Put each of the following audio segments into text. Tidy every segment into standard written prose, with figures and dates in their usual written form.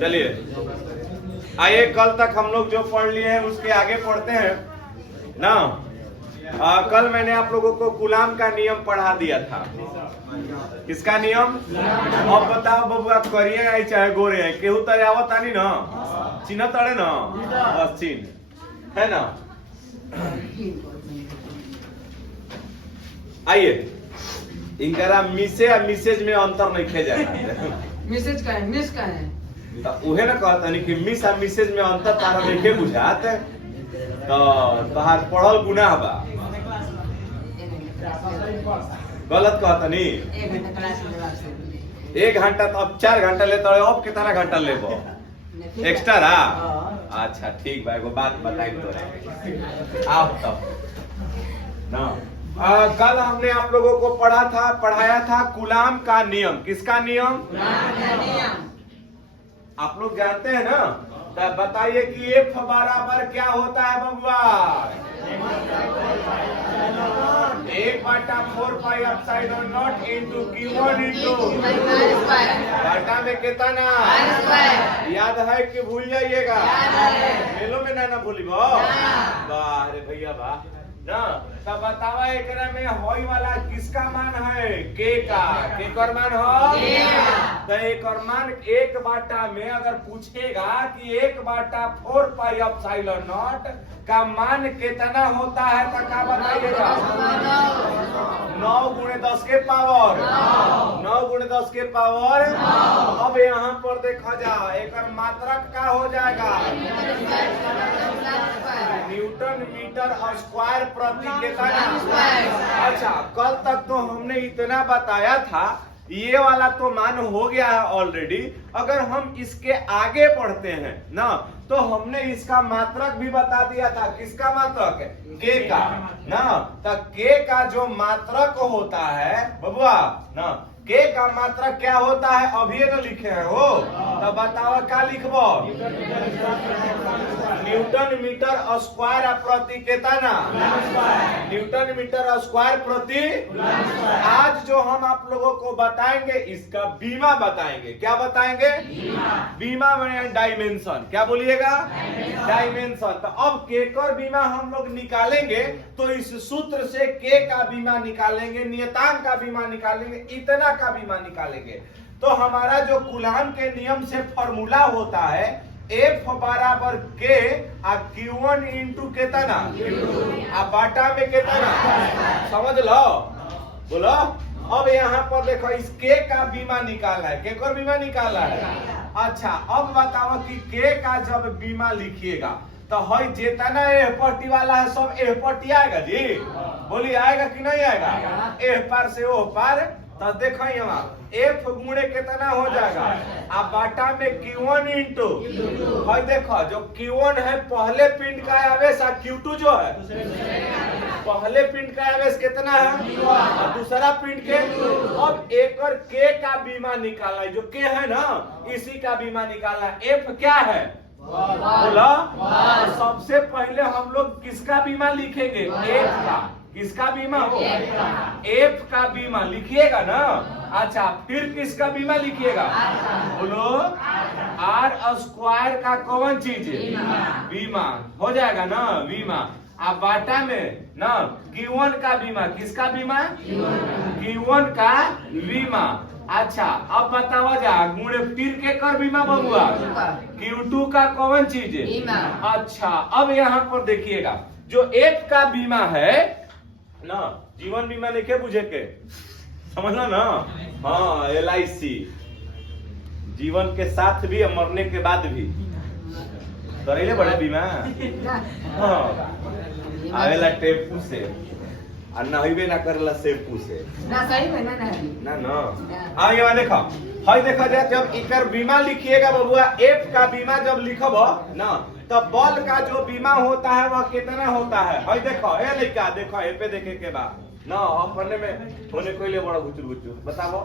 चलिए आइए, कल तक हम लोग जो पढ़ लिए हैं उसके आगे पढ़ते हैं ना। कल मैंने आप लोगों को गुलाम का नियम पढ़ा दिया था। किसका नियम? अब बताओ बबुआ, करिए है चाहे गोरे है, केहू तरे आवत आनी ना, चिन्ह तड़े ना, बस चिन्ह है ना। आइए, इनकरा मिसे और मिसेज में अंतर नहीं खे जाएगा। मिसेज का है, मिस का है। तो उहे ना कहता नहीं कि मिस और मिसेज में अंतर तारा नहीं बुझात, तो तहार पढ़ल गुनाह बा, गलत कहता नहीं। 1 घंटा तो अब 4 घंटा लेता है, अब कितना घंटा लेबो एक्स्ट्रा रहा? अच्छा ठीक भाई, वो बात बताई तो आप तब ना। कल हमने आप लोगों को पढ़ाया था गुलाम का नियम। किसका नियम? आप लोग जानते हैं ना। तो बताइए कि F बराबर क्या होता है बबुआ? 1/4 pi epsilon not into Q1 into घाटा में कितना याद है कि भूल जाइएगा? मेलो में ना भूली वाह रे भैया वाह ना। तब बतावा एकरा में होई वाला किसका मान है? के का। के कर मान हो? तो एक और मान 1/4 में अगर पूछेगा कि 1/4 पाई एप्सिलॉन नॉट का मान कितना होता है तो क्या बताइएगा? 9 × 10 के पावर 9 × 10 के पावर। अब यहाँ पर देखा जा, एक मात्रक का हो जाएगा न्यूटन मीटर स्क्वायर प्रति कितना। अच्छा, कल तक तो हमने इतना बताया था, ये वाला तो मान हो गया है ऑलरेडी। अगर हम इसके आगे पढ़ते हैं ना, तो हमने इसका मात्रक भी बता दिया था। किसका मात्रक? के का ना। तो के का जो मात्रक होता है बबुआ ना, के का मात्रक क्या होता है? अभी न लिखे हैं हो, तो बताओ क्या लिखबो? न्यूटन मीटर स्क्वायर प्रति कितना। न्यूटन मीटर स्क्वायर प्रति। आज जो हम आप लोगों को बताएंगे इसका बीमा बताएंगे। क्या बताएंगे? बीमा में डायमेंशन। क्या बोलिएगा? डायमेंशन। तो अब के का बीमा हम लोग निकालेंगे, तो इस सूत्र से के का बीमा निकालेंगे, नियतांक का बीमा निकालेंगे, इतना का बीमा निकालेंगे। तो हमारा जो गुलाम के नियम से फॉर्मूला होता है F बराबर के Q1 इंटू कितना आ बाटा में कितना। समझ लो, बोलो। अब यहाँ पर देखो, इस के का बीमा निकाला है, के का बीमा निकाला है। अच्छा, अब बताओ कि के का जब बीमा लिखिएगा तो हई जितना एह पट्टी वाला है सब एह पट्टी आएगा जी। बोलिए आएगा कि नहीं आएगा? एह पार से ओह पार। तो देखो यहाँ F गुणे कितना हो जाएगा अब बाटा में Q1 इंटू भाई देखो, जो Q1 है पहले पिंड का आवेश और Q2 जो है पहले पिंड का आवेश कितना है और दूसरा पिंड के। अब एक और के का बीमा निकाला है, जो के है ना इसी का बीमा निकाला है। F क्या है बोला? सबसे पहले हम लोग किसका बीमा लिखेंगे? F का। किसका बीमा हो? F का बीमा लिखिएगा ना। अच्छा, फिर किसका बीमा लिखिएगा? बोलो। R स्क्वायर का कौन चीज है? बीमा हो जाएगा ना, बीमा। अब बाटा में ना Q1 का बीमा। किसका बीमा? Q1 का बीमा। अच्छा, अब बताओ जा गुणे फिर के कर बीमा बबुआ Q2 का कौन चीज है? अच्छा, अब यहाँ पर देखिएगा जो F का बीमा है ना, जीवन बीमा लिखे बुझे के समझना ना। हाँ, LIC जीवन के साथ भी और मरने के बाद भी करेले बड़े बीमा। हाँ, आवेला टेम्पू से और नहिबे ना करेला सेम्पू से ना। सही में ना हाँ, ये देखो, हाय देखा जाए जब इकर बीमा लिखिएगा बबुआ, F का बीमा जब लिखब ना, तब बल का जो बीमा होता है वह कितना होता है? हाय देखो, ए लिखा देखो, ए पे देखे के बाद ना अपने में होने कोई ले बड़ा गुचुर गुचुर बताओ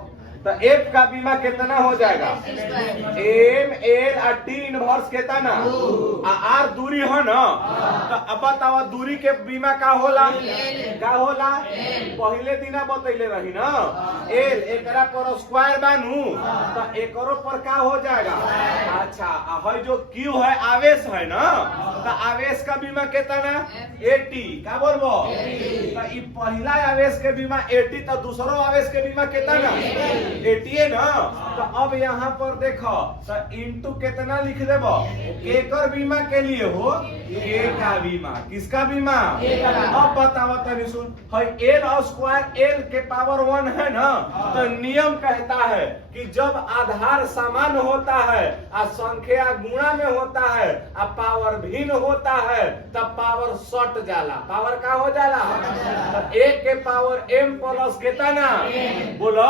तो एफ का बीमा कितना हो जाएगा? एम एल और टी इनवर्स कितना आर दूरी हो ना। तो अब बताओ दूरी के बीमा का होला? का होला? पहले दिना बतैले रही ना एल एकरा पर स्क्वायर बानू तो एकरो पर का हो जाएगा? अच्छा है जो क्यू है आवेश है ना तो आवेश का बीमा कितना? 80 का बोलबो? तो ई पहला आवेश के बीमा 80 तो दूसरो आवेश के बीमा कितना? 80 है ना। तो अब यहाँ पर देखो तो इंटू कितना लिख देबो? केकर बीमा के लिए हो? के का बीमा। किसका बीमा? अब बताओ तनी सुन है एल स्क्वायर एल के पावर 1 है ना तो नियम कहता है कि जब आधार समान होता है और संख्या गुणा में होता है और पावर भिन्न होता है तब पावर सट जाला। पावर का हो जाला? तो ए के पावर एम प्लस कितना? बोलो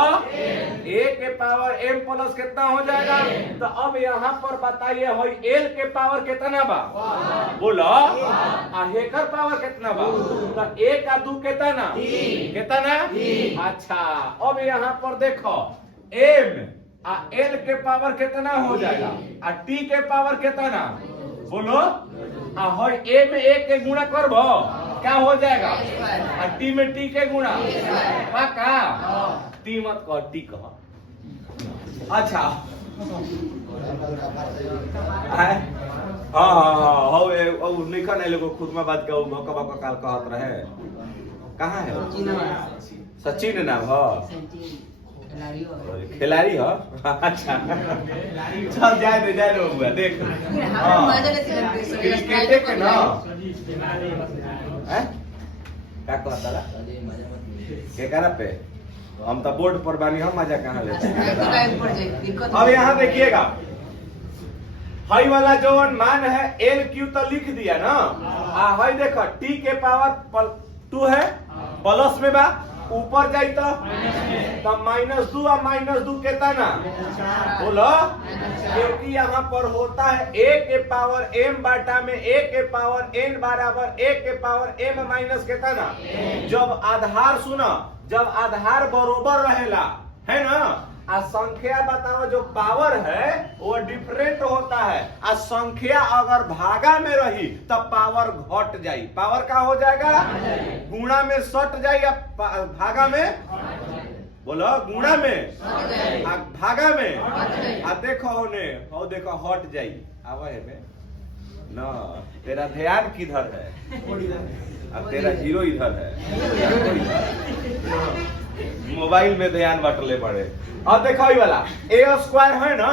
ए के पावर एम प्लस कितना हो जाएगा? तो अब यहाँ पर बताइए है एल के पावर कितना बा? बोलो आ हेकर पावर कितना बा? तो ए का 2 कितना? कितना? अच्छा अब यहाँ पर देखो एम आ एल के पावर कितना हो जाएगा आ टी के पावर कितना? बोलो आ है ए में ए के गुणा करबो क्या हो जाएगा? आ टी में टी के गुणा का टी मत कह टी कह। अच्छा हाँ लिखा नहीं लोगों खुद में बात का काल कहत रहे कहाँ है? सचिन नाम हो खिलाड़ी हो? अच्छा चल जाए दे हुआ देख क्रिकेट के ना क्या कहता ला के करा पे हम तो बोर्ड पर बानी हम मजा कहाँ लेते हैं। अब यहाँ देखिएगा हाई वाला जो मान है एल क्यू तो लिख दिया ना हाई देखो टी के पावर 2 है प्लस में बा ऊपर जाई तो -2 और -2 कितना? बोलो क्योंकि यहाँ पर होता है a के पावर m बाटा में a के पावर n बराबर a के पावर m माइनस कितना? जब आधार सुना जब आधार बरोबर रहेला है ना आ संख्या बताओ जो पावर है वो डिफरेंट होता है आ संख्या अगर भागा में रही तब पावर घट जाई। पावर का हो जाएगा? गुणा में सट जाई या भागा में? बोलो गुणा में आ भागा में आ देखो ने हो देखो हट जाई आवे है में ना तेरा ध्यान किधर है? अब तेरा जीरो इधर है मोबाइल में ध्यान बटले पड़े। अब देखो ये वाला ए स्क्वायर है ना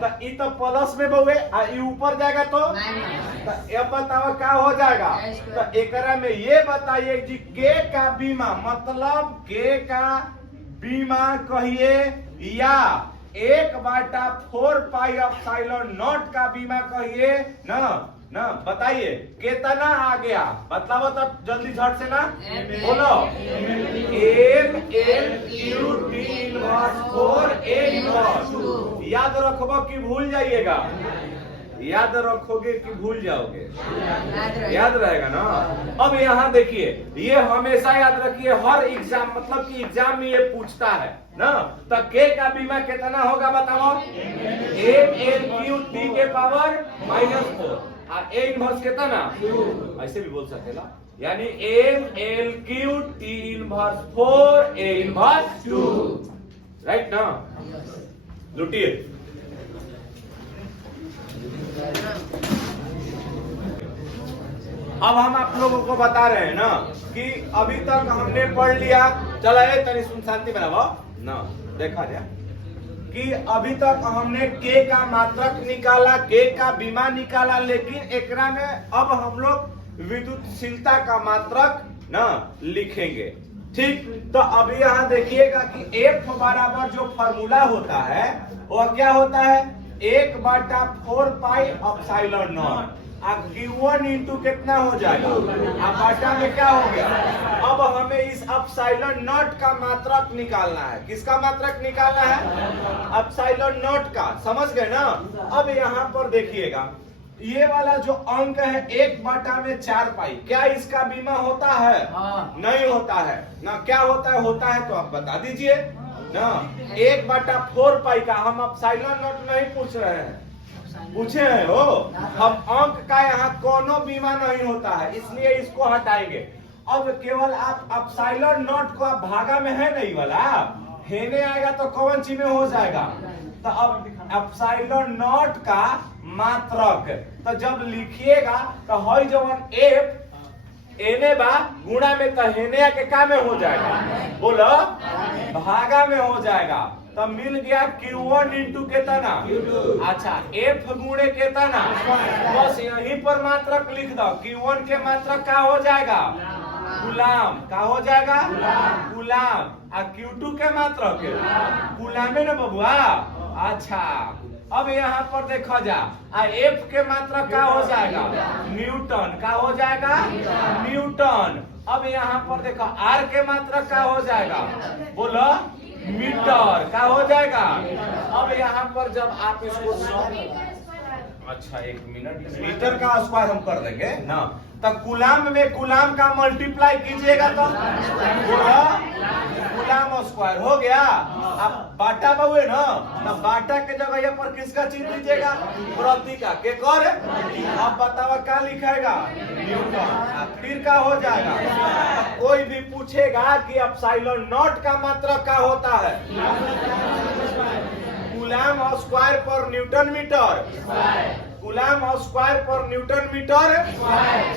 तो ई तो प्लस में बहुए आ ई ऊपर जाएगा तो ये बताओ क्या हो जाएगा? तो एकरा में ये बताइए जी के का बीमा मतलब के का बीमा कहिए या 1/4 पाई एप्सिलॉन नॉट का बीमा कहिए ना ना बताइए कितना आ गया? मतलब तब जल्दी झट से ना बोलो M L Q T inverse 4 A inverse. याद रखोगे कि भूल जाइएगा? याद रखोगे कि भूल जाओगे? याद रहेगा ना। अब यहाँ देखिए ये हमेशा याद रखिए हर एग्जाम मतलब कि एग्जाम में ये पूछता है ना तो के का बीमा कितना होगा बताओ? एम एल क्यू टी के पावर -4 ए इनवर्स कितना? ऐसे भी बोल सकते ना यानी M L Q T inverse 4 A inverse 2 right ना। लुटिए अब हम आप लोगों को बता रहे हैं ना कि अभी तक हमने पढ़ लिया। चलो ये तनी सुन शांति बनाओ ना देखा जाए कि अभी तक हमने के का मात्रक निकाला के का बीमा निकाला लेकिन एकरा में अब हम लोग विद्युतशीलता का मात्रक ना लिखेंगे। ठीक तो अभी यहाँ देखिएगा कि F बराबर जो फॉर्मूला होता है वह क्या होता है? 1/4 pi epsilon not Q1 into कितना हो जाएगा? अब बाटा में क्या हो गया? अब हमें इस एप्सिलॉन नॉट का मात्रक निकालना है। किसका मात्रक निकालना है? एप्सिलॉन नॉट का। समझ गए ना। अब यहाँ पर देखिएगा ये वाला जो अंक है 1/4 पाई क्या इसका बीमा होता है? नहीं होता है ना। क्या होता है? होता है तो आप बता दीजिए। ना 1/4 पाई का हम एप्सिलॉन नॉट नहीं पूछ रहे हैं, पूछे हैं हो हम अंक का यहाँ कोनो बीमा नहीं होता है, इसलिए इसको हटाएंगे। अब केवल आप एप्सिलॉन नॉट को आप भागा में है नहीं वाला हेने आएगा तो कौन चीज में हो जाएगा, तो अब एप्सिलॉन नॉट का मात्रक, तो जब लिखिएगा तो हई जवन एफ एने बा गुणा में तो हेने के का में हो जाएगा, बोलो भागा में हो जाएगा। तो मिल गया Q1 इंटू केतना, अच्छा F गुणे केतना, बस यहीं पर मात्रक लिख दो। Q1 के मात्रक का हो जाएगा गुलाम, का हो जाएगा गुलाम, और Q2 के मात्रक गुलामे ना बबुआ। अच्छा अब यहाँ पर देखा जा F के मात्रक का हो जाएगा न्यूटन, का हो जाएगा न्यूटन। अब यहाँ पर देखो R के मात्रक का हो जाएगा, बोलो मीटर, का हो जाएगा। अब यहाँ पर जब आप इसको अच्छा 1 मिनट, मीटर का स्क्वायर हम कर देंगे ना, तो गुलाम में गुलाम का मल्टीप्लाई कीजिएगा तो बोलो गुलाम स्क्वायर हो गया। अब बाटा बहुए ना, तो बाटा के जगह यहाँ पर किसका चिन्ह लीजिएगा, प्रति का के कर। अब बताओ क्या लिखेगा न्यूटन, फिर का हो जाएगा। कोई भी पूछेगा कि एप्सिलॉन नॉट का मात्रक क्या होता है, गुलाम स्क्वायर पर न्यूटन मीटर, गुलाम स्क्वायर पर न्यूटन मीटर,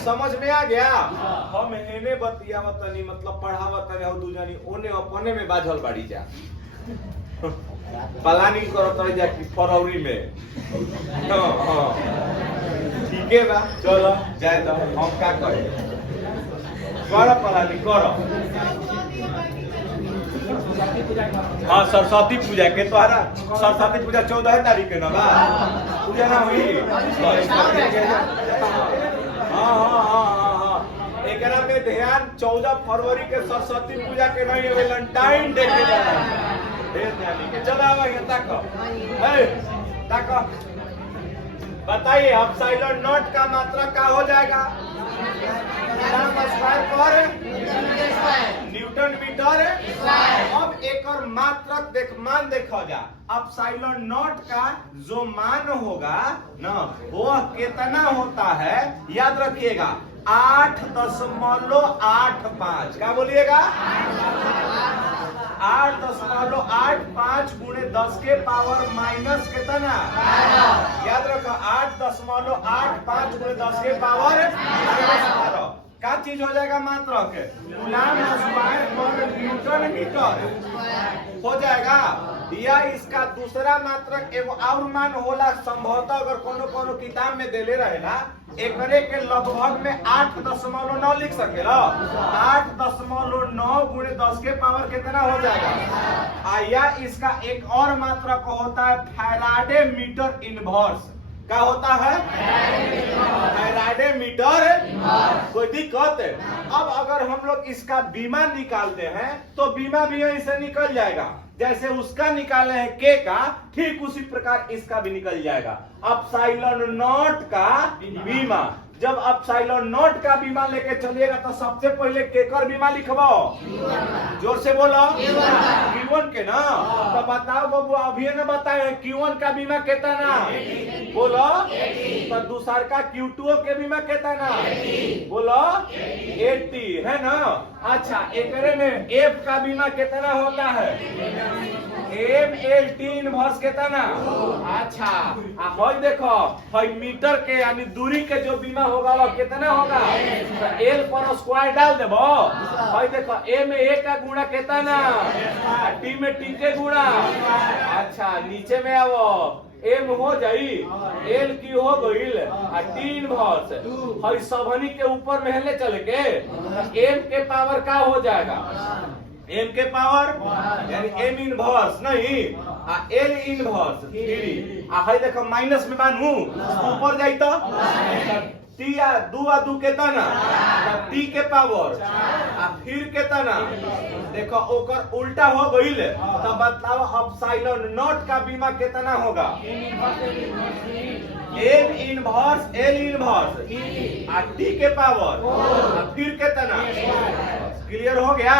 समझ में आ गया। हम हेने बतियावतनी मतलब पढ़ावतनी और दूजनी ओने अपने में बाझल बाड़ी जा प्लानिंग करत रह जा कि फरवरी में। हां ठीक है बा, चलो जाए तो हम का करे, करो प्लानिंग करो। हाँ सरस्वती पूजा के तोहरा सरस्वती पूजा 14 तारीख के ना बा पूजा ना हुई। हाँ एकरा में ध्यान 14 फरवरी के सरस्वती पूजा के नहीं वैलेंटाइन डे के चलो ताको बताइए एप्सिलॉन नॉट का मात्रक का हो जाएगा न्यूटन मीटर। अब एक और मात्रक देख मान देखो जा एप्सिलॉन नॉट का जो मान होगा ना वो कितना होता है, याद रखिएगा 8.85, क्या बोलिएगा 8.85 गुणे 10 के पावर माइनस कितना, याद रखो 8.85 गुणे 10 के पावर माइनस 12 क्या चीज हो जाएगा मात्रक गुलाम स्क्वायर पर न्यूटन मीटर हो जाएगा। या इसका दूसरा मात्रक एगो और मान होला, संभवतः अगर कोनो किताब में देले रहेला एकरे के लगभग में 8.9 लिख सकेला, 8.9 गुणे 10 के पावर कितना हो जाएगा। या इसका एक और मात्रक होता है फैराडे मीटर इनवर्स, क्या होता है फैराडे मीटर। कोई दिक्कत है। अब अगर हम लोग इसका बीमा निकालते हैं तो बीमा भी यहीं से निकल जाएगा, जैसे उसका निकाले हैं के का ठीक उसी प्रकार इसका भी निकल जाएगा। एप्सिलॉन नॉट का बीमा, जब एप्सिलॉन नॉट का बीमा लेके चलिएगा तो सबसे पहले केकर बीमा लिखवाओ, जोर से बोलो Q1 के ना। तो बताओ बाबू अभी न बताए Q1 का बीमा कितना, बोलो तो दूसर का Q2 के बीमा कितना, बोलो 80 है ना। अच्छा एकरे में F का बीमा कितना होता है, MLT इनवर्स कितना। अच्छा हई देखो हई मीटर के यानी दूरी के जो बीमा होगा वो कितना होगा, तो L पर स्क्वायर डाल देबो। हई देखो A में A का गुणा कितना, T में T के गुणा। अच्छा नीचे में आओ M हो जाई L की हो गईल T इनवर्स हई सबनी के ऊपर में ले चले के M के पावर का हो जाएगा, M के पावर यानी M इनवर्स नहीं L इनवर्स 3। हाई देखो माइनस में बानू ऊपर जाई तो T या 2 के तना T के पावर फिर के तना देखो ओकर उल्टा हो गईल। तब बताओ एप्सिलॉन नॉट का बीमा कितना होगा, M inverse L inverse T के पावर फिर के तना क्लियर हो गया?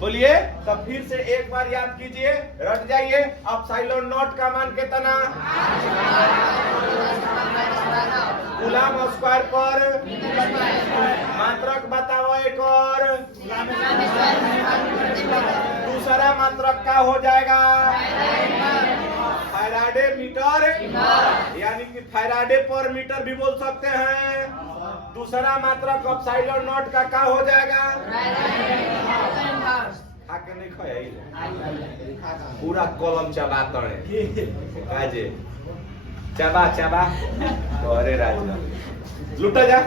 बोलिए। तब फिर से एक बार याद कीजिए, रट जाइए। अपसाइलन नॉट का मान कितना? गुलाम स्क्वायर पर मात्रक बताओ एक और। दूसरा मात्रक का हो जाएगा फैराडे मीटर, यानी कि फैराडे पर मीटर भी बोल सकते हैं। दूसरा मात्रक अपसाइलन नॉट का क्या हो जाएगा? आके नहीं खाया पूरा कॉलम चबाता है काजे चबा चबा। अरे राज लुटा जा।